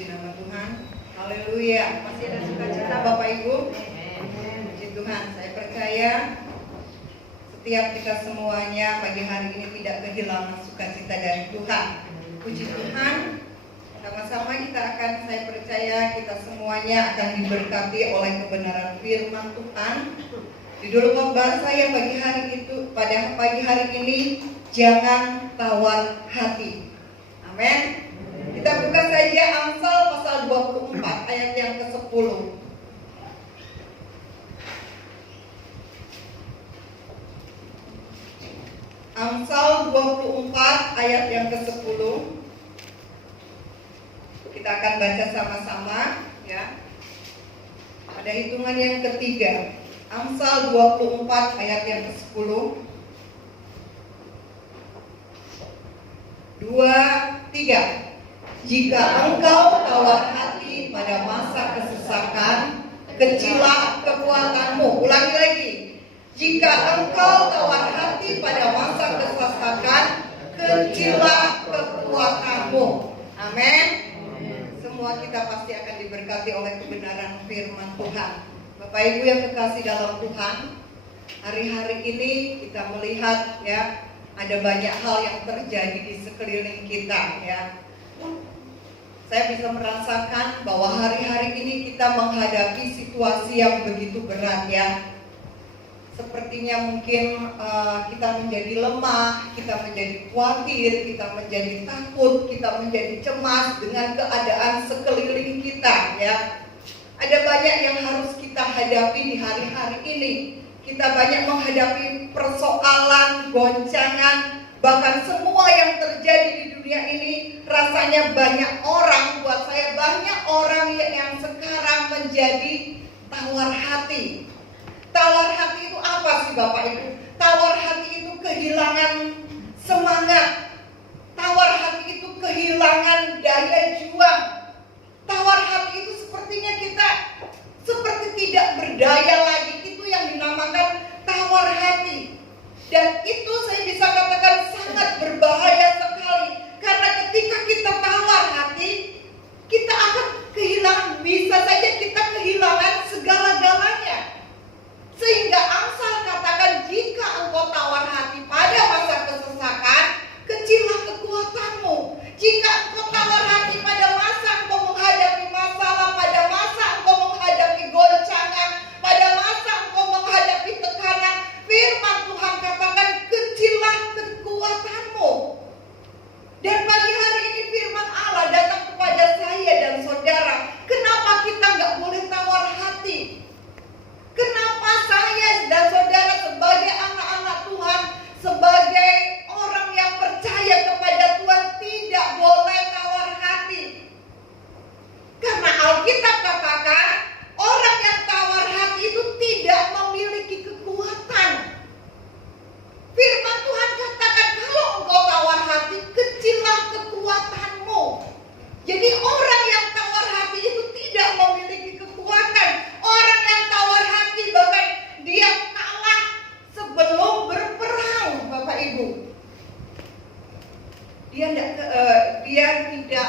Puji nama Tuhan. Haleluya. Masih ada sukacita Bapak Ibu? Puji Tuhan. Saya percaya setiap kita semuanya pagi hari ini tidak kehilangan sukacita dari Tuhan. Puji Tuhan. Sama-sama saya percaya kita semuanya akan diberkati oleh kebenaran firman Tuhan. Judul khotbah saya pada pagi hari ini, jangan tawar hati. Amin. Kita buka saja Amsal pasal 24 ayat yang ke-10. Amsal 24 ayat yang ke-10. Kita akan baca sama-sama ya. Pada hitungan yang ketiga, Amsal 24 ayat yang ke-10. 2, 3. Jika engkau tawar hati pada masa kesesakan, kecilah kekuatanmu. Ulangi lagi. Jika engkau tawar hati pada masa kesesakan, kecilah kekuatanmu. Amin. Semua kita pasti akan diberkati oleh kebenaran firman Tuhan. Bapak Ibu yang kekasih dalam Tuhan, hari-hari ini kita melihat ya, ada banyak hal yang terjadi di sekeliling kita ya. Saya bisa merasakan bahwa hari-hari ini kita menghadapi situasi yang begitu berat ya. Sepertinya mungkin kita menjadi lemah, kita menjadi khawatir, kita menjadi takut, kita menjadi cemas dengan keadaan sekeliling kita ya. Ada banyak yang harus kita hadapi di hari-hari ini. Kita banyak menghadapi persoalan, goncangan, bahkan semua yang terjadi di dunia ini. Rasanya banyak orang, buat saya banyak orang yang sekarang menjadi tawar hati. Tawar hati itu apa sih Bapak Ibu? Tawar hati itu kehilangan semangat. Tawar hati itu kehilangan daya juang. Tawar hati itu sepertinya kita seperti tidak berdaya lagi. Itu yang dinamakan tawar hati. Dan itu saya bisa katakan sangat berbahaya sekali. Karena ketika kita tawar hati, kita akan kehilangan, bisa saja kita kehilangan segala-galanya. Sehingga Amsal katakan, jika engkau tawar hati pada masa kesesakan, kecilah kekuatanmu. Jika engkau tawar hati pada masa engkau menghadapi masalah, pada masa engkau menghadapi goncangan, pada masa engkau menghadapi tekanan, firman Tuhan katakan, kecilah kekuatanmu. Dan pagi hari ini firman Allah datang kepada saya dan saudara. Kenapa kita nggak boleh tawar hati? Kenapa saya dan saudara sebagai anak-anak Tuhan, sebagai orang yang percaya kepada Tuhan tidak boleh tawar hati? Karena Alkitab katakan orang yang tawar hati itu tidak memiliki kekuatan. Firman Tuhan katakan kalau engkau tawar hati, kecilah kekuatanmu. Jadi orang yang tawar hati itu tidak memiliki kekuatan. Orang yang tawar hati bahkan dia kalah sebelum berperang, Bapak Ibu. Dia tidak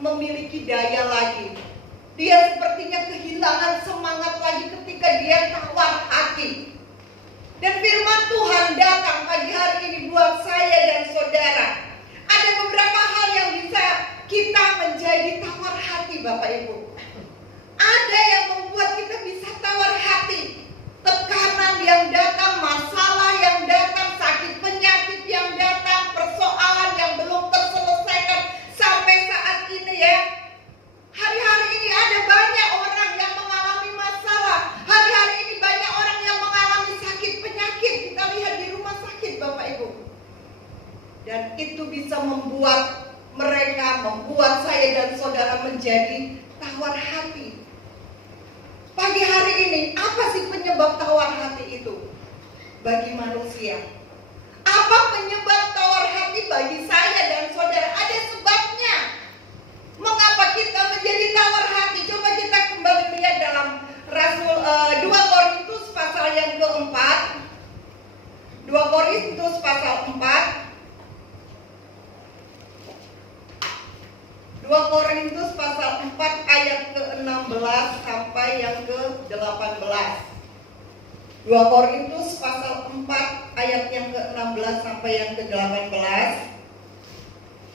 memiliki daya lagi. Dia sepertinya kehilangan semangat lagi ketika dia tawar hati. Dan firman Tuhan datang pagi hari ini buat saya dan saudara. Ada beberapa hal yang bisa kita menjadi tawar hati, Bapak Ibu. Ada yang membuat kita bisa tawar hati. Tekanan yang datang, masalah yang datang, sakit penyakit yang datang, persoalan yang belum terselesaikan sampai saat ini ya. Hari-hari ini ada banyak orang yang mengalami masalah. Hari-hari ini banyak orang yang mengalami sakit penyakit. Kita lihat di rumah sakit Bapak Ibu. Dan itu bisa membuat saya dan saudara menjadi tawar hati. Pagi hari ini, apa sih penyebab tawar hati itu bagi manusia? Apa penyebab tawar hati bagi saya dan saudara? Ada sebabnya. Mengapa kita menjadi tawar hati? Coba kita kembali lihat dalam 2 Korintus pasal yang keempat. 2 Korintus pasal 4. 2 Korintus pasal 4 ayat ke-16 sampai yang ke-18. 2 Korintus pasal 4 ayat yang ke-16 sampai yang ke-18.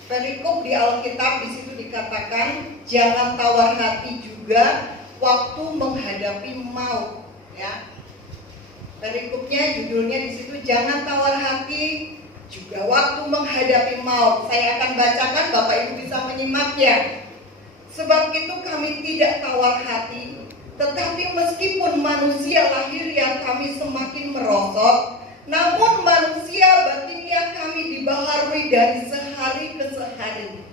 Perikop di Alkitab di situ dikatakan jangan tawar hati juga waktu menghadapi maut, ya. Perikopnya judulnya di situ jangan tawar hati juga waktu menghadapi maut. Saya akan bacakan, Bapak Ibu bisa menyimak ya. Sebab itu kami tidak tawar hati, tetapi meskipun manusia lahiriah kami semakin merosot, namun manusia batiniah kami dibaharui dari sehari ke sehari.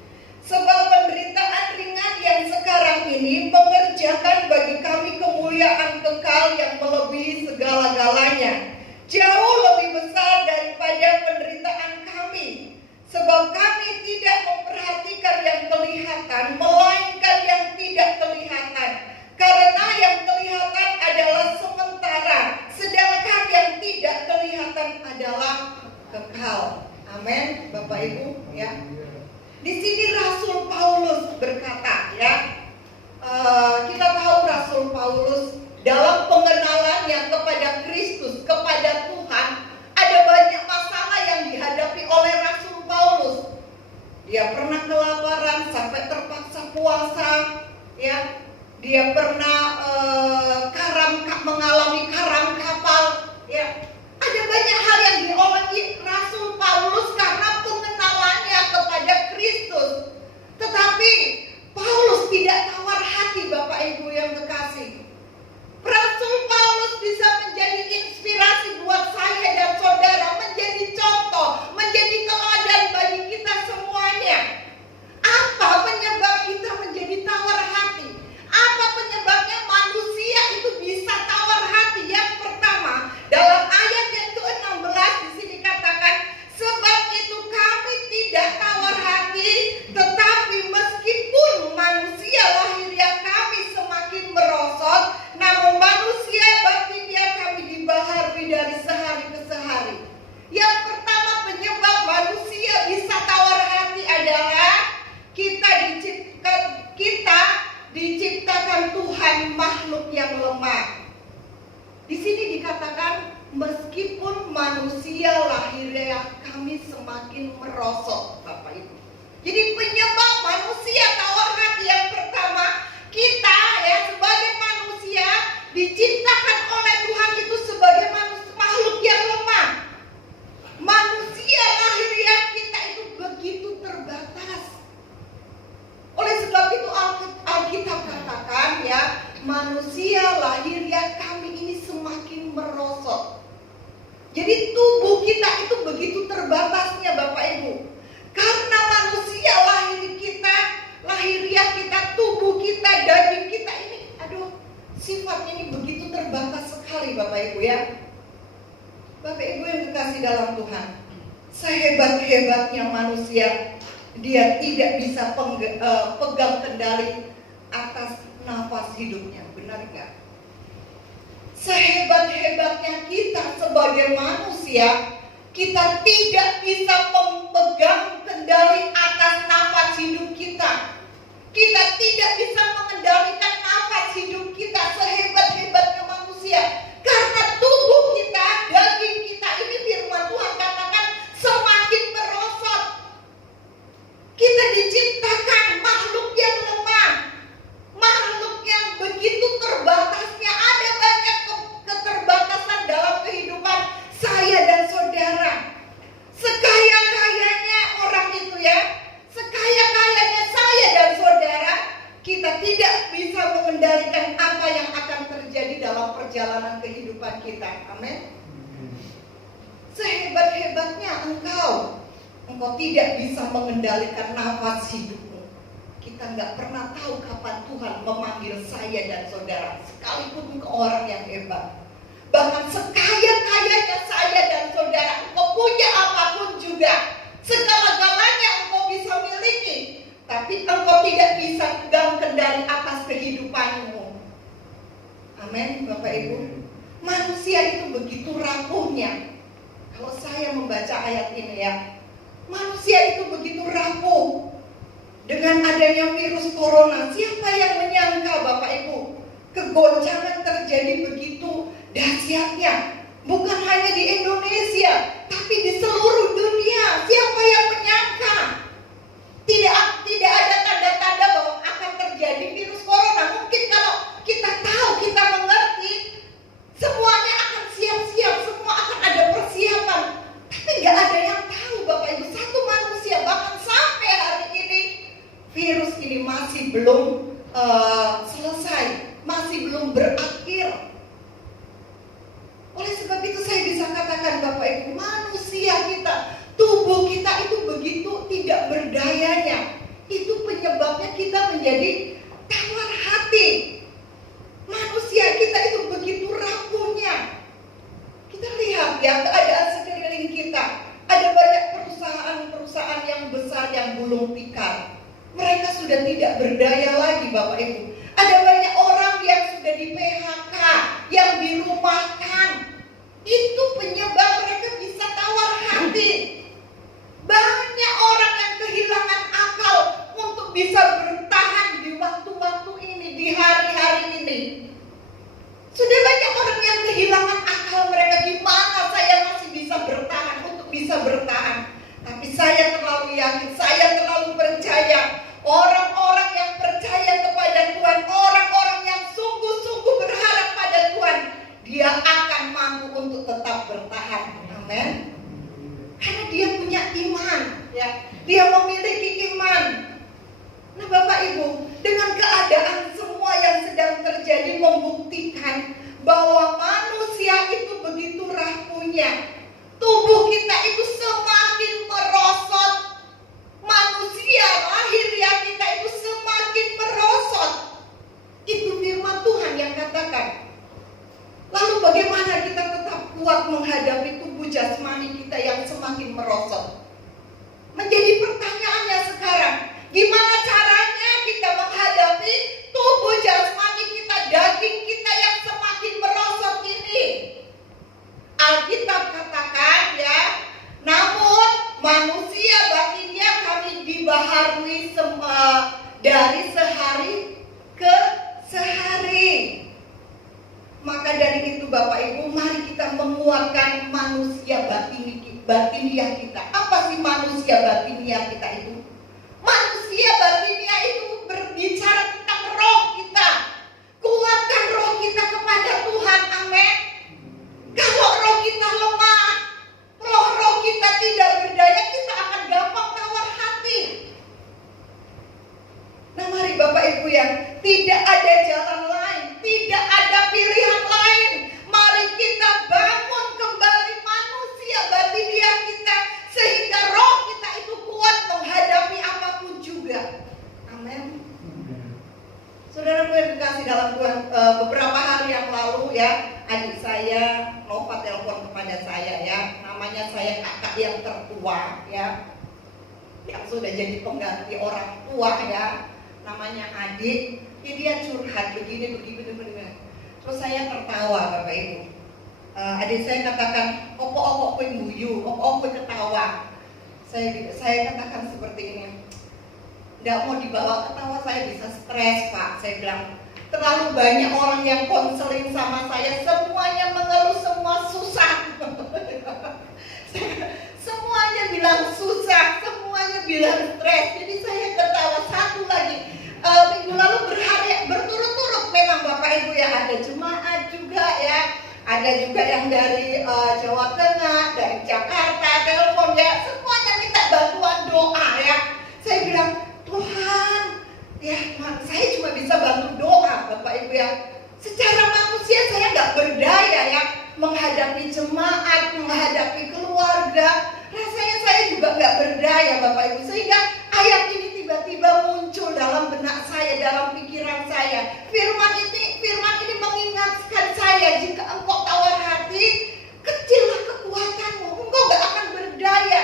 Sebab penderitaan ringan yang sekarang ini mengerjakan bagi kami kemuliaan kekal yang melebihi segala-galanya, jauh lebih besar daripada penderitaan kami. Sebab kami tidak memperhatikan yang kelihatan, melainkan yang tidak kelihatan. Karena yang kelihatan adalah sementara, sedangkan yang tidak kelihatan adalah kekal. Amin, Bapak Ibu, ya. Di sini Rasul Paulus berkata, ya, kita tahu Rasul Paulus dalam pengenalannya kepada Kristus, kepada Tuhan, ada banyak masalah yang dihadapi oleh Rasul Paulus. Dia pernah kelaparan sampai terpaksa puasa, ya. Dia pernah mengalami karam kapal, ya. Ada banyak hal yang dialami Rasul Paulus karena pengenalannya kepada Kristus. Tetapi Paulus tidak tawar hati, Bapak Ibu yang kekasih. Rasul Paulus bisa menjadi inspirasi buat saya dan saudara, menjadi contoh, menjadi teladan bagi kita semuanya. Apa penyebab kita menjadi tawar hati? Apa penyebabnya manusia itu bisa tawar hati? Yang pertama, dalam ayat yang ke-16 di sini katakan, sebab itu kami tidak tawar hati, tetapi meskipun manusia lahiriah kami semakin merosot, namun manusia batiniah kami dibaharui dari sehari ke sehari. Yang pertama penyebab manusia bisa tawar hati adalah kita diciptakan Tuhan makhluk yang lemah. Di sini dikatakan meskipun manusia lahiriah kami semakin merosot, Bapak Ibu. Jadi penyebab manusia tawar hati yang pertama, kita ya sebagai manusia diciptakan oleh Tuhan itu sebagai makhluk yang lemah. Manusia lahiriah kita itu begitu terbatas. Oleh sebab itu Alkitab katakan ya, manusia lahiriah kami ini semakin merosot. Jadi tubuh kita itu begitu terbatasnya, Bapak Ibu. Karena manusia lahiriah kita, tubuh kita, daging kita ini, sifatnya ini begitu terbatas sekali, Bapak Ibu ya. Bapak Ibu yang kekasih dalam Tuhan, sehebat-hebatnya manusia, dia tidak bisa pegang kendali atas nafas hidupnya, benar nggak? Sehebat-hebatnya kita sebagai manusia, kita tidak bisa memegang kendali atas nafas hidup kita. Kita tidak bisa mengendalikan nafas hidup kita sehebat-hebatnya manusia. Karena tubuh kita, daging kita ini firman Tuhan katakan semakin merosot. Kita diciptakan makhluk yang lemah, makhluk yang begitu terbatasnya. Ada banyak keterbatasan dalam kehidupan saya dan saudara. Sekaya-kayanya orang itu ya, sekaya-kayanya saya dan saudara, kita tidak bisa mengendalikan apa yang akan terjadi dalam perjalanan kehidupan kita. Amin. Sehebat-hebatnya engkau tidak bisa mengendalikan nafas hidupmu. Kita nggak pernah tahu kapan Tuhan memanggil saya dan saudara, sekalipun engkau orang yang hebat. Bahkan sekaya-kayanya saya dan saudara, engkau punya apapun juga, segala-galanya engkau bisa miliki, tapi engkau tidak bisa pegang kendali atas kehidupanmu. Amin, Bapak Ibu. Manusia itu begitu rapuhnya. Kalau saya membaca ayat ini ya, manusia itu begitu rapuh. Dengan adanya virus corona, siapa yang menyangka Bapak Ibu, kegoncangan terjadi begitu dahsyatnya. Bukan hanya di Indonesia, tapi di seluruh dunia. Siapa yang menyangka? Tidak ada tanda-tanda bahwa akan terjadi virus corona. Mungkin kalau kita tahu, kita mengerti, semuanya akan siap-siap, semua akan ada persiapan. Tapi nggak ada yang tahu Bapak Ibu, satu manusia bahkan sampai hari ini virus ini masih belum selesai, masih belum berakhir. Oleh sebab itu saya bisa katakan Bapak Ibu, manusia kita, tubuh kita itu begitu tidak berdayanya. Itu penyebabnya kita menjadi tawar hati. Manusia kita itu begitu rapuhnya. Kita lihat ya keadaan sekeliling kita. Ada banyak perusahaan-perusahaan yang besar yang gulung tikar. Mereka sudah tidak berdaya lagi Bapak Ibu. Ada banyak orang yang sudah di PHK, yang dirumahkan. Itu penyebab mereka bisa tawar hati. Banyak orang yang kehilangan akal untuk bisa bertahan di waktu-waktu ini, di hari-hari ini. Sudah banyak orang yang kehilangan akal mereka, gimana saya masih bisa bertahan, untuk bisa bertahan. Tapi saya terlalu yakin, saya terlalu percaya, orang-orang yang percaya kepada Tuhan, orang-orang yang sungguh-sungguh berharap pada Tuhan, dia akan mampu untuk tetap bertahan. Amin. Karena dia punya iman, ya. Dia memiliki iman. Nah Bapak Ibu, dengan keadaan semua yang sedang terjadi membuktikan bahwa manusia itu begitu rapuhnya. Tubuh kita itu semakin merosot. Manusia lahiriah kita itu semakin merosot. Itu firman Tuhan yang katakan. Lalu bagaimana kita tetap kuat menghadapi tubuh jasmani kita yang semakin merosot? Menjadi pertanyaannya sekarang, gimana caranya kita menghadapi tubuh jasmani kita, daging kita yang semakin merosot ini? Alkitab katakan ya, namun manusia batinnya kami dibaharui dari sehari ke sehari. Maka dari itu Bapak Ibu, mari kita menguatkan manusia batiniah kita. Apa sih manusia batiniah kita itu? Manusia batiniah itu berbicara tentang roh kita. Kuatkan roh kita kepada Tuhan, amin. Kalau roh kita lemah, roh kita tidak berdaya, kita akan gampang tawar hati. Nah mari Bapak Ibu ya, tidak ada jalan lain, tidak ada pilihan lain. Mari kita bangun kembali manusia batiniah kita, sehingga roh kita itu kuat menghadapi apapun juga. Amin. Saudara yang dikasih dalam Tuhan, beberapa hari yang lalu ya, adik saya Nova telepon kepada saya ya, namanya saya kakak yang tertua ya, yang sudah jadi pengganti orang tua ya, namanya adik. Dia curhat begini. Terus saya tertawa Bapak Ibu. Adik saya katakan, opo kue guyu, opo kue ketawa. Saya katakan seperti ini, tidak mau dibawa ketawa, saya bisa stres Pak. Saya bilang, terlalu banyak orang yang konseling sama saya, semuanya mengeluh, semua susah. Semuanya bilang susah, semuanya bilang stres. Jadi saya ketawa. Satu lagi, minggu lalu berturut-turut memang Bapak Ibu ya, ada jemaat juga ya, ada juga yang dari Jawa Tengah, dari Jakarta telepon ya, semuanya minta bantuan doa ya. Saya bilang, Tuhan ya, saya cuma bisa bantu doa Bapak Ibu ya. Secara manusia saya nggak berdaya ya, menghadapi jemaat, menghadapi keluarga. Rasanya saya juga nggak berdaya Bapak Ibu, sehingga ayat ini tiba-tiba muncul dalam benak saya, dalam pikiran saya. Firman ini mengingatkan saya, jika engkau tawar hati, kecillah kekuatanmu, engkau gak akan berdaya.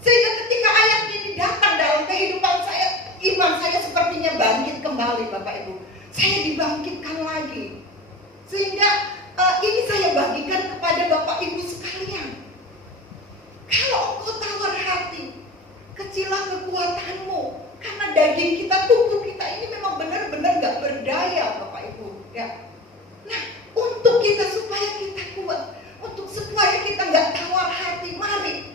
Sehingga ketika ayat ini datang dalam kehidupan saya, iman saya sepertinya bangkit kembali Bapak Ibu. Saya dibangkitkan lagi. Sehingga ini saya bagikan kepada Bapak Ibu sekalian. Kalau engkau tawar hati, kecillah kekuatanmu. Karena daging kita, tubuh kita ini memang benar-benar gak berdaya Bapak Ibu ya. Nah, untuk kita supaya kita kuat, untuk supaya kita gak tawar hati, mari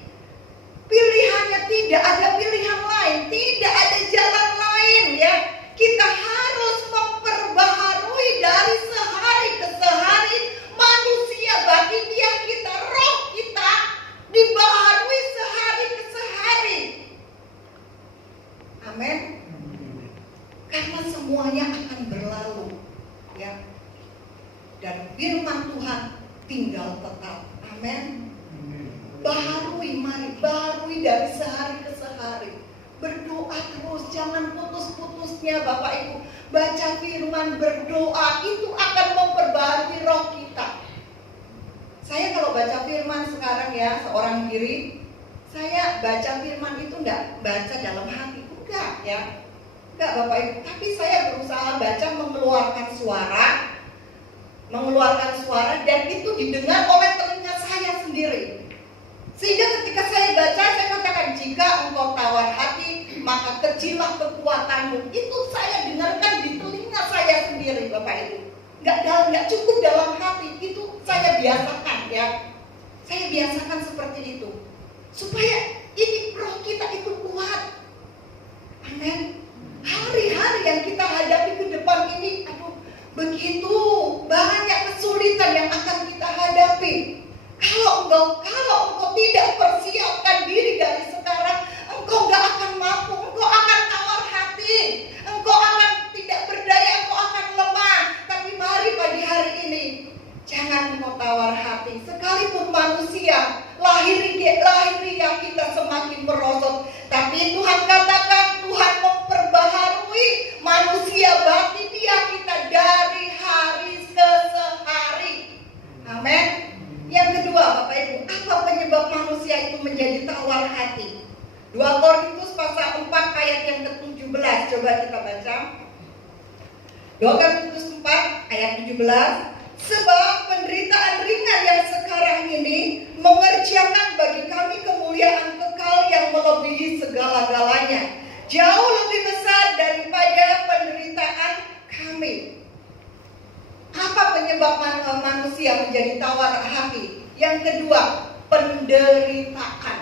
pilihannya tidak ada pilihan lain, tidak ada jalan lain ya. Kita harus memperbaharui dari sehari ke sehari manusia batinnya kita, roh kita dibaharui sehari ke sehari. Amin. Karena semuanya akan berlalu ya. Dan firman Tuhan tinggal tetap. Amin. Baharui, mari baharui dari sehari ke sehari. Berdoa terus, jangan putus-putusnya Bapak Ibu. Baca firman, berdoa, itu akan memperbaharui roh kita. Saya kalau baca firman sekarang ya, seorang diri, saya baca firman itu enggak baca dalam hati, enggak ya. Enggak Bapak Ibu, tapi saya berusaha baca mengeluarkan suara dan itu didengar oleh telinga saya sendiri. Sehingga ketika saya baca, saya katakan, jika engkau tawar hati, maka kecillah kekuatanmu. Itu saya dengarkan di telinga saya sendiri Bapak Ibu. Enggak cukup dalam hati, itu saya biasakan ya. Saya biasakan seperti itu. Supaya ini roh kita itu kuat. Amin. Hari-hari yang kita hadapi ke depan ini, begitu banyak kesulitan yang akan kita hadapi. Kalau engkau tidak persiapkan diri dari sekarang, engkau gak akan mampu, engkau akan tawar hati, engkau akan tidak berdaya, engkau akan lemah. Tapi mari pagi hari ini, jangan engkau tawar hati. Sekalipun manusia, lahiriah kita semakin merosot, tapi Tuhan katakan, Tuhan memperbaharui manusia batinnya kita dari hari ke sehari. Amin. Yang kedua Bapak Ibu, apa penyebab manusia itu menjadi tawar hati? 2 Korintus pasal 4 ayat yang ke-17, coba kita baca. 2 Korintus 4 ayat 17. Sebab penderitaan ringan yang sekarang ini mengerjakan bagi kami kemuliaan kekal yang melebihi segala-galanya, jauh lebih besar daripada penderitaan kami. Apa penyebab manusia menjadi tawar hati? Yang kedua, penderitaan.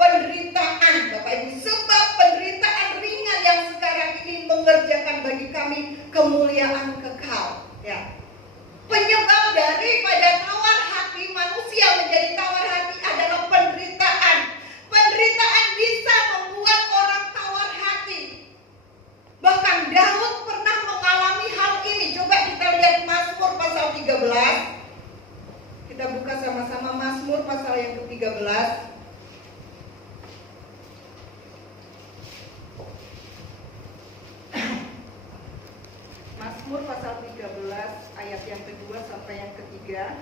Penderitaan Bapak Ibu, sebab penderitaan ringan yang sekarang ini mengerjakan bagi kami kemuliaan kekal ya. Penyebab daripada tawar hati, manusia menjadi tawar hati adalah penderitaan. Penderitaan bisa membuat orang tawar hati. Bahkan Daud pernah mengalami hal ini. Coba kita lihat Mazmur pasal 13. Kita buka sama-sama Mazmur pasal yang ke-13. Mazmur pasal 13 ayat yang kedua sampai yang ketiga.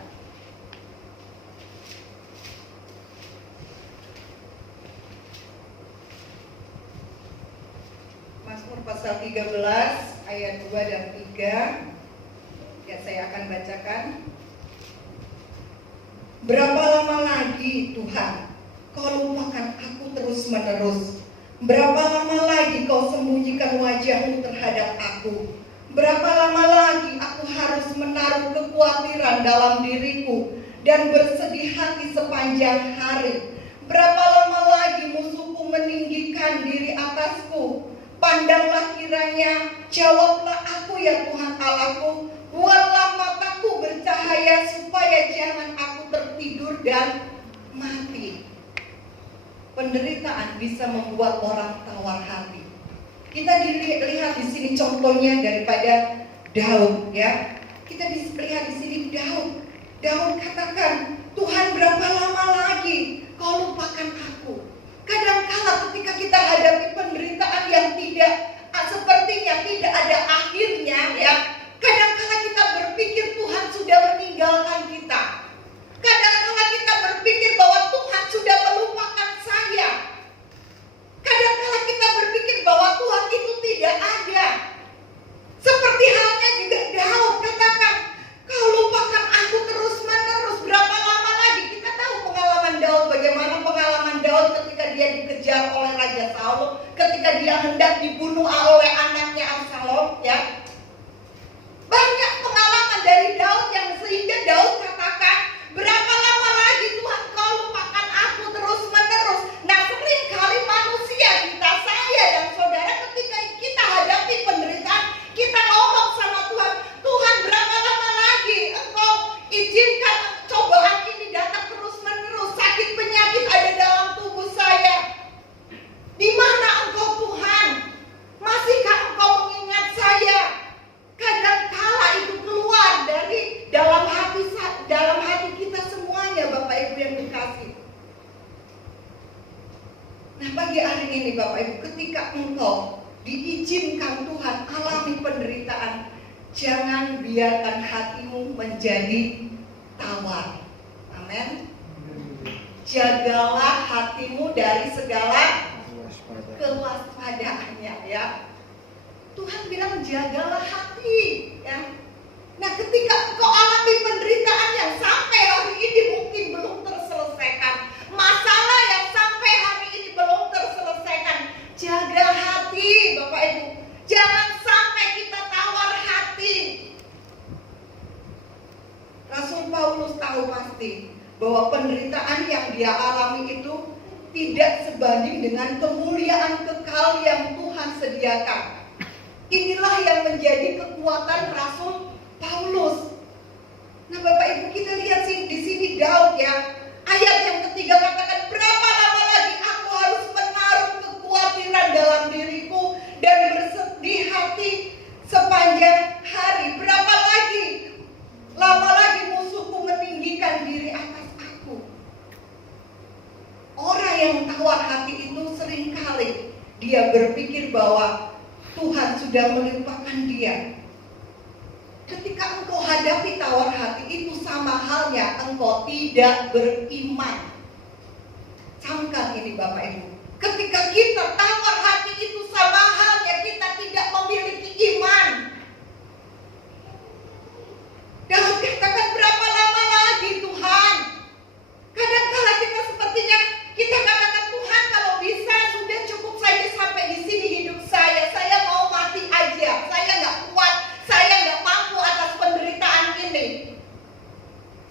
Mazmur pasal 13 ayat 2 dan 3. Ya, saya akan bacakan. Berapa lama lagi Tuhan kau lupakan aku terus-menerus? Berapa lama lagi kau sembunyikan wajahmu terhadap aku? Berapa lama lagi aku harus menaruh kekhawatiran dalam diriku dan bersedih hati sepanjang hari? Berapa lama lagi musuhku meninggikan diri atasku? Pandanglah kiranya, jawablah aku ya Tuhan Allahku. Buatlah mataku bercahaya supaya jangan aku tertidur dan mati. Penderitaan bisa membuat orang tawar hati. Kita dilihat di sini contohnya daripada Daud ya. Kita lihat di sini Daud. Daud katakan, Tuhan berapa lama lagi kau lupakan aku? Kadangkala ketika kita hadapi penderitaan yang sepertinya tidak ada akhirnya ya. Kadangkala kita berpikir Tuhan sudah meninggalkan kita. Kadangkala kita berpikir bahwa Tuhan sudah melupakan saya. Kadangkala kita berpikir bahwa Tuhan itu tidak ada. Seperti halnya juga Daud katakan, kau lupakan aku terus-menerus, berapa lama lagi? Kita tahu pengalaman Daud, bagaimana pengalaman Daud ketika dia dikejar oleh Raja Saul, ketika hendak dibunuh oleh anaknya Absalom, ya. Banyak pengalaman dari Daud yang sehingga Daud katakan, berapa lama lagi Tuhan kau lupakan aku terus menerus. Nah, sering kali manusia kita, saya dan saudara, ketika kita hadapi penderitaan, kita ngomong sama Tuhan, Tuhan berapa lama lagi engkau izinkan cobaan ini datang terus menerus, sakit penyakit ada dalam tubuh saya. Di mana engkau Tuhan? Masihkah engkau mengingat saya? Kadangkala itu keluar dari dalam hati kita semuanya, Bapak Ibu yang dikasih. Nah, pagi hari ini Bapak Ibu, ketika engkau diizinkan Tuhan alami penderitaan, jangan biarkan hatimu menjadi tawar. Amin. Jagalah hatimu dari segala kewaspadaannya, ya. Tuhan bilang jagalah hati, ya. Nah, ketika engkau alami penderitaan yang sampai hari ini mungkin belum terselesaikan, masalah yang sampai hari ini belum terselesaikan, jaga hati, Bapak Ibu. Jangan sampai kita tawar hati. Rasul Paulus tahu pasti bahwa penderitaan yang dia alami itu tidak sebanding dengan kemuliaan kekal yang Tuhan sediakan. Inilah yang menjadi kekuatan Rasul Paulus. Nah, Bapak Ibu, kita lihat di sini Daud, ya. Ayat yang ketiga katakan, berapa lama lagi aku harus menaruh kekhawatiran dalam diriku dan bersedih hati sepanjang hari. Berapa lama lagi musuhku meninggikan diri atas aku. Orang yang tawar hati itu seringkali dia berpikir bahwa Tuhan sudah melupakan dia. Ketika engkau hadapi tawar hati itu sama halnya engkau tidak beriman. Camkan ini Bapak Ibu. Ketika kita tawar hati itu sama halnya kita tidak memiliki iman. Daud katakan, berapa lama lagi Tuhan? Kadang-kala kita sepertinya kita katakan, Tuhan kalau bisa sudah cukup saja sampai di sini hidup saya. Saya mau mati aja. Saya nggak kuat. Saya nggak mampu atas penderitaan ini.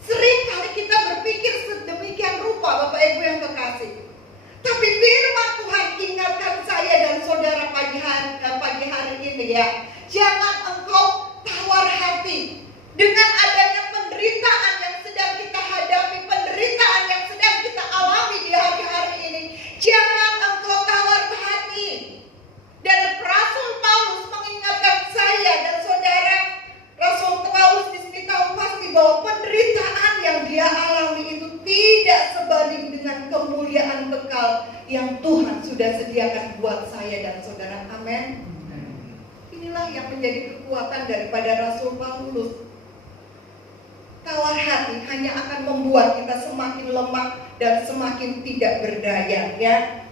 Sering kali kita berpikir sedemikian rupa, Bapak Ibu yang kekasih. Tapi firman Tuhan ingatkan saya dan saudara pagi hari ini, ya. Jangan engkau tawar hati. Dengan adanya penderitaan yang sedang kita hadapi, penderitaan yang sedang kita alami di hari-hari ini, jangan engkau tawar hati. Dan Rasul Paulus mengingatkan saya dan saudara, Rasul Paulus di sini tahu pasti bahwa penderitaan yang dia alami itu tidak sebanding dengan kemuliaan kekal yang Tuhan sudah sediakan buat saya dan saudara. Amin. Inilah yang menjadi kekuatan daripada Rasul Paulus. Tawar hati hanya akan membuat kita semakin lemah dan semakin tidak berdaya, ya.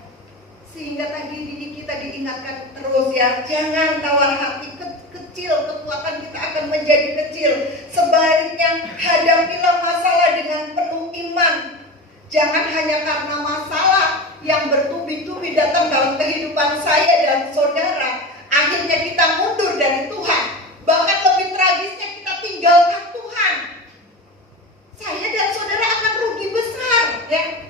Sehingga tadi kita diingatkan terus, ya, jangan tawar hati. Kecil, kekuatan kita akan menjadi kecil. Sebaliknya hadapilah masalah dengan penuh iman. Jangan hanya karena masalah yang bertubi-tubi datang dalam kehidupan saya dan saudara, akhirnya kita mundur dari Tuhan. Bahkan lebih tragisnya kita tinggalkan Tuhan. Saya dan saudara akan rugi besar, ya.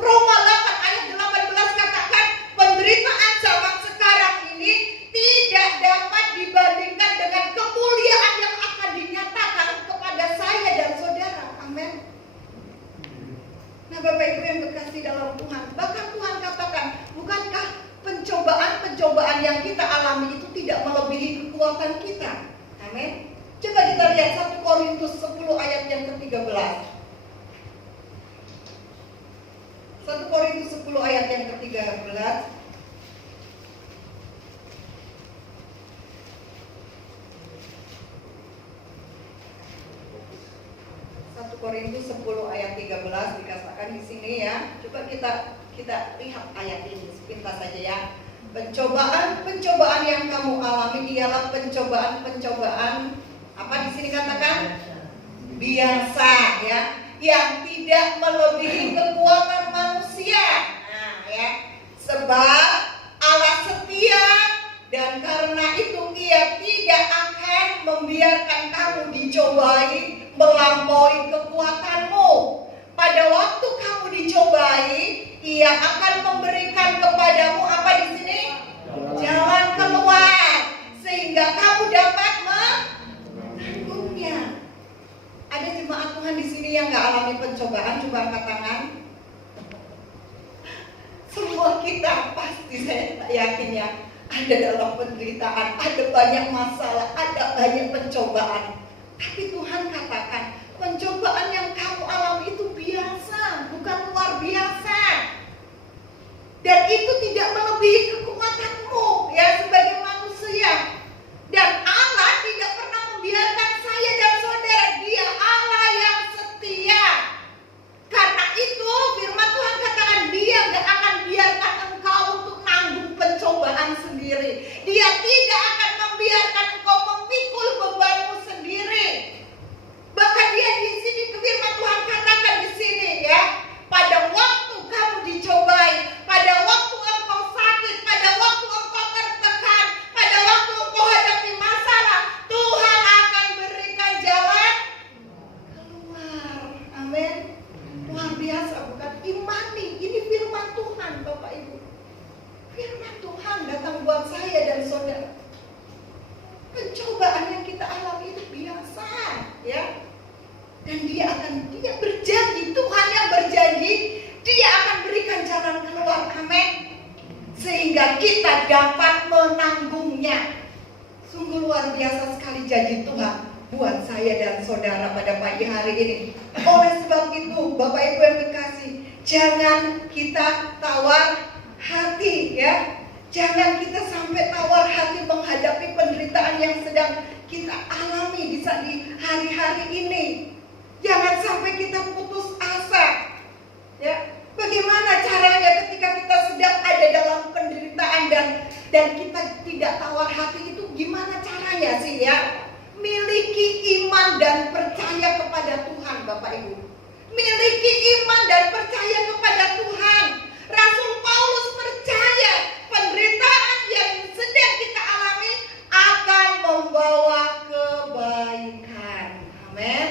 Roma 8 ayat 18 katakan, penderitaan zaman sekarang ini tidak dapat dibandingkan dengan kemuliaan yang akan dinyatakan kepada saya dan saudara. Amin. Nah, Bapak Ibu yang kekasih dalam Tuhan, bahkan Tuhan katakan, bukankah pencobaan yang kita alami itu tidak melebihi kekuatan kita? Amin. Coba kita lihat 1 Korintus 10 ayat yang ke-13. 1 Korintus 10 ayat yang ke-13. 1 Korintus 10 ayat 13 dikatakan di sini, ya. Coba kita lihat ayat ini sepintas saja, ya. Pencobaan yang kamu alami ialah pencobaan apa di sini katakan? Biasa, ya, yang tidak melebihi kekuatan manusia. Nah, ya. Sebab Allah setia membiarkan kamu dicobai melampaui kekuatanmu. Pada waktu kamu dicobai, Ia akan memberikan kepadamu apa di sini? Jalan keluar, sehingga kamu dapat menanggungnya. Ada jemaat Tuhan di sini yang nggak alami pencobaan? Coba angkat tangan. Semua kita pasti, saya yakin ya, ada dalam penderitaan, ada banyak masalah, ada banyak pencobaan. Tapi Tuhan katakan, pencobaan yang kamu alami itu biasa, bukan luar biasa. Dan itu tidak melebihi kekuatanmu ya sebagai manusia. Dan Allah tidak pernah membiarkan saya dan saudara. Dia Allah yang setia. Karena itu firman Tuhan katakan, Dia gak akan biarkan engkau untuk nanggung pencobaan sendiri. Dia tidak akan membiarkan engkau memikul bebanmu sendiri. Bahkan Dia di sini, firman Tuhan katakan di sini ya, pada waktu kamu dicobai, pada waktu engkau sakit, pada waktu engkau tertekan, pada waktu engkau hadapi masalah, Tuhan akan berikan jalan keluar. Amin. Luar biasa, bukan? Imani, ini firman Tuhan Bapak Ibu. Firman Tuhan datang buat saya dan saudara. Pencobaan yang kita alami itu biasa ya. Dan dia berjanji, Tuhan yang berjanji, Dia akan berikan jalan keluar. Amin. Sehingga kita dapat menanggungnya. Sungguh luar biasa sekali janji Tuhan buat saya dan saudara pada pagi hari ini. Oleh sebab itu, Bapak Ibu yang kekasih, jangan kita tawar hati ya. Jangan kita sampai tawar hati menghadapi penderitaan yang sedang kita alami di hari-hari ini. Jangan sampai kita putus asa. Ya, bagaimana caranya ketika kita sedang ada dalam penderitaan dan kita tidak tawar hati itu gimana caranya sih ya? Miliki iman dan percaya kepada Tuhan, Bapak Ibu. Miliki iman dan percaya kepada Tuhan. Rasul Paulus percaya penderitaan yang sedang kita alami akan membawa kebaikan. Amin.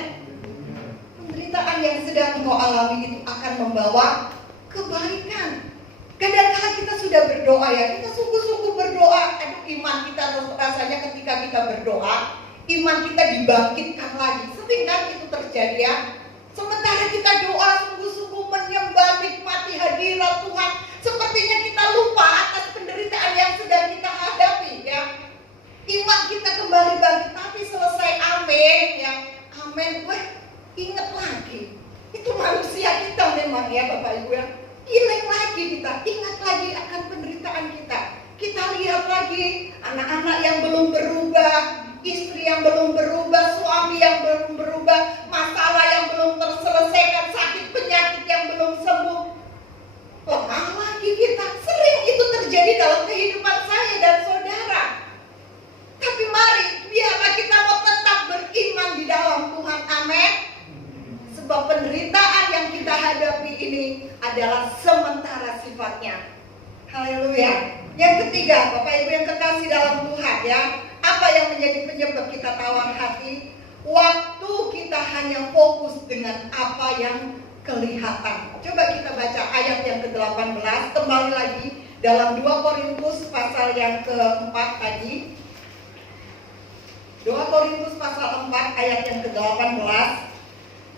Penderitaan yang sedang engkau alami itu akan membawa kebaikan. Kadang-kadang kita sudah berdoa ya, kita sungguh-sungguh berdoa. Aduh, iman kita rasanya ketika kita berdoa, iman kita dibangkitkan lagi. Sering kan itu terjadi ya. Sementara kita doa sungguh-sungguh menyembah, nikmati hadirat Tuhan, sepertinya kita lupa atas penderitaan yang sedang kita hadapi ya. Iman kita kembali bangkit, tapi selesai amin ya. Amin, ingat lagi, itu manusia kita memang ya Bapak Ibu ya. Ingat lagi kita, ingat lagi akan penderitaan kita. Kita lihat lagi anak-anak yang belum berubah, istri yang belum berubah, suami yang belum berubah, masalah yang belum terselesaikan, sakit penyakit yang belum sembuh. Lemah lagi kita. Sering itu terjadi dalam kehidupan saya dan saudara. Tapi mari, biarlah kita mau tetap beriman di dalam Tuhan. Amin. Sebab penderitaan yang kita hadapi ini adalah sementara sifatnya. Haleluya. Yang ketiga, Bapak Ibu yang kekasih dalam Tuhan ya, apa yang menjadi penyebab kita tawar hati? Waktu kita hanya fokus dengan apa yang kelihatan. Coba kita baca ayat yang ke-18, kembali lagi dalam 2 Korintus pasal yang ke-4 tadi. 2 Korintus pasal 4 ayat yang ke-18.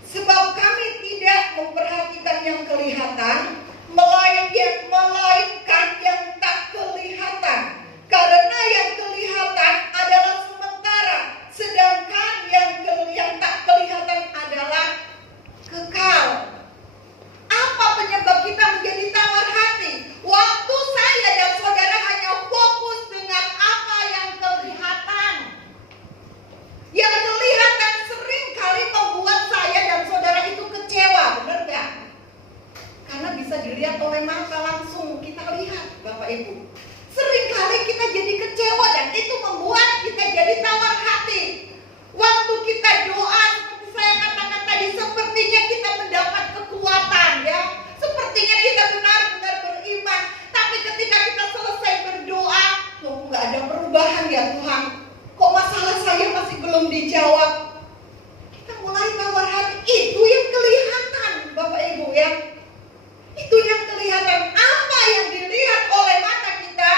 Sebab kami tidak memperhatikan yang kelihatan, melainkan yang tak kelihatan. Karena yang kelihatan adalah sementara, sedangkan yang tak kelihatan adalah kekal. Apa penyebab kita menjadi tawar hati? Waktu saya dan saudara hanya fokus dengan apa yang kelihatan. Yang kelihatan sering kali membuat saya dan saudara itu kecewa, benar gak? Karena bisa dilihat oleh mata langsung, kita lihat Bapak Ibu. Seringkali kita jadi kecewa dan itu membuat kita jadi tawar hati. Waktu kita doa, seperti saya katakan tadi, sepertinya kita mendapat kekuatan ya. Sepertinya kita benar-benar beriman. Tapi ketika kita selesai berdoa, kok nggak ada perubahan ya Tuhan? Kok masalah masalah saya masih belum dijawab. Kita mulai tawar hati, itu yang kelihatan Bapak Ibu ya. Itu yang kelihatan. Apa yang dilihat oleh mata kita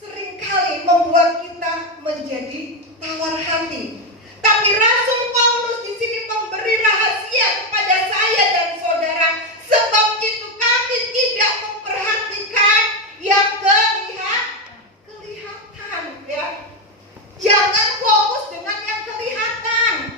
seringkali membuat kita menjadi tawar hati. Tapi Rasul Paulus di sini memberi rahasia kepada saya dan saudara. Sebab itu kami tidak memperhatikan yang kelihatan ya. Jangan fokus dengan yang kelihatan.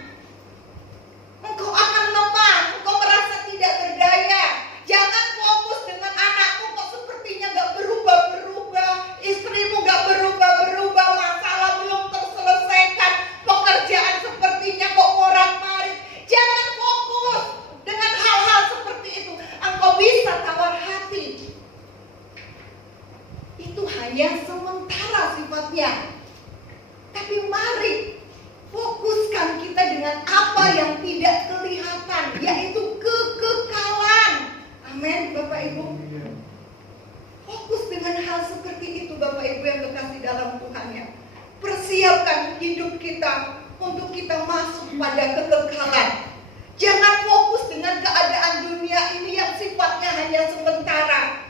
Engkau akan lemah, engkau merasa tidak berdaya. Jangan fokus dengan anakmu kok sepertinya gak berubah-berubah, istrimu gak berubah-berubah, masalah belum terselesaikan, pekerjaan sepertinya kok morat-marit. Jangan fokus dengan hal-hal seperti itu. Engkau bisa tawar hati. Itu hanya sementara sifatnya. Tapi mari fokuskan kita dengan apa yang tidak kelihatan, yaitu kekekalan. Amin, Bapak Ibu. Fokus dengan hal seperti itu, Bapak Ibu yang kekasih dalam Tuhan ya. Persiapkan hidup kita untuk kita masuk pada kekekalan. Jangan fokus dengan keadaan dunia ini yang sifatnya hanya sementara.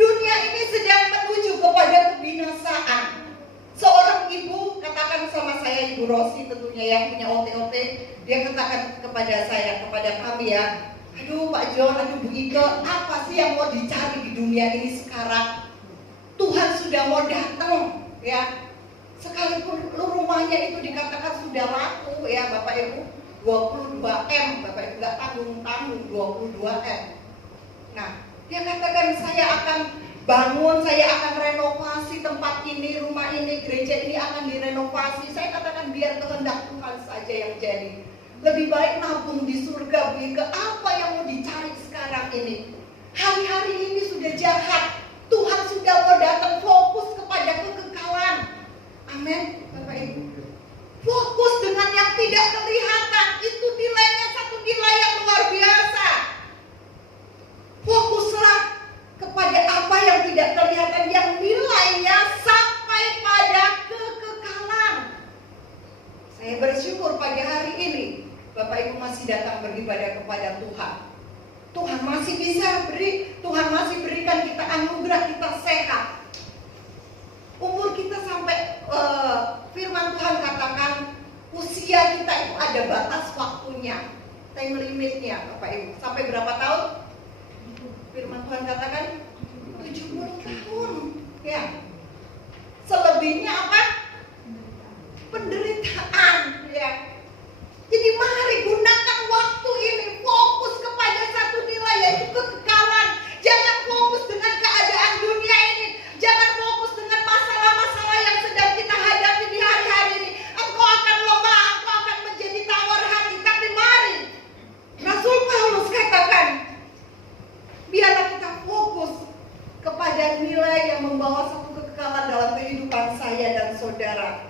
Dunia ini sedang menuju kepada kebinasaan. Seorang ibu katakan sama saya, Ibu Rosi tentunya yang punya OT-OT, dia katakan kepada saya, kepada kami ya, aduh Pak John, aduh Bu Ike, apa sih yang mau dicari di dunia ini sekarang? Tuhan sudah mau datang ya. Sekalipun rumahnya itu dikatakan sudah laku ya Bapak Ibu, 22M, Bapak Ibu nggak tanggung-tanggung 22M. Nah, dia katakan saya akan bangun, saya akan renovasi tempat ini, rumah ini, gereja ini akan direnovasi. Saya katakan biar kehendak Tuhan saja yang jadi. Lebih baik nabung di surga, ke apa yang mau dicari sekarang ini. Hari-hari ini sudah jahat. Tuhan sudah mau datang, fokus kepada kekekalan. Amin, Bapak Ibu. Fokus dengan yang tidak kelihatan, itu nilainya satu nilai yang luar biasa. Fokuslah kepada apa yang tidak kelihatan, yang nilainya sampai pada kekekalan. Saya bersyukur pagi hari ini Bapak Ibu masih datang beribadah kepada Tuhan. Tuhan masih bisa beri, Tuhan masih berikan kita anugerah, kita sehat. Umur kita sampai firman Tuhan katakan usia kita itu ada batas waktunya, time limitnya Bapak Ibu. Sampai berapa tahun? Firman Tuhan katakan 70 tahun ya. Selebihnya apa? Penderitaan ya. Jadi mari gunakan waktu ini, fokus kepada satu nilai, yaitu kekekalan. Jangan fokus dengan keadaan dunia ini. Jangan fokus dengan masalah-masalah yang sedang kita hadapi di hari-hari ini. Engkau akan lemah, engkau akan menjadi tawar hati. Tapi mari Rasul Paulus katakan, biarlah kita fokus kepada nilai yang membawa satu kekekalan dalam kehidupan saya dan saudara.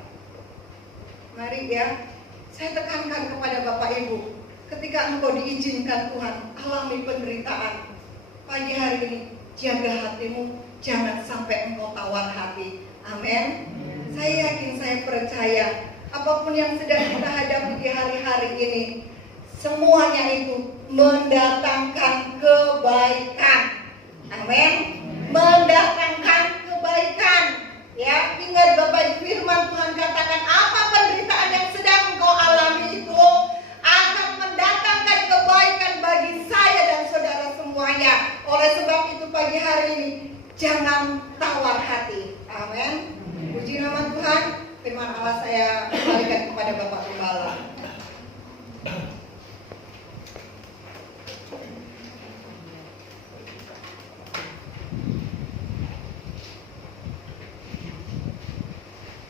Mari ya, saya tekankan kepada Bapak Ibu, ketika engkau diizinkan Tuhan alami penderitaan, pagi hari ini jaga hatimu, jangan sampai engkau tawar hati. Amin. Saya yakin, saya percaya, apapun yang sedang kita hadapi di hari-hari ini, semuanya itu mendatangkan kebaikan. Amin. Mendatangkan kebaikan. Ya, ingat Bapak, firman Tuhan katakan apa penderitaan yang sedang engkau alami itu akan mendatangkan kebaikan bagi saya dan saudara semuanya. Oleh sebab itu pagi hari ini jangan tawar hati. Amin. Puji nama Tuhan. Firman Allah saya kembalikan kepada Bapak Gembala.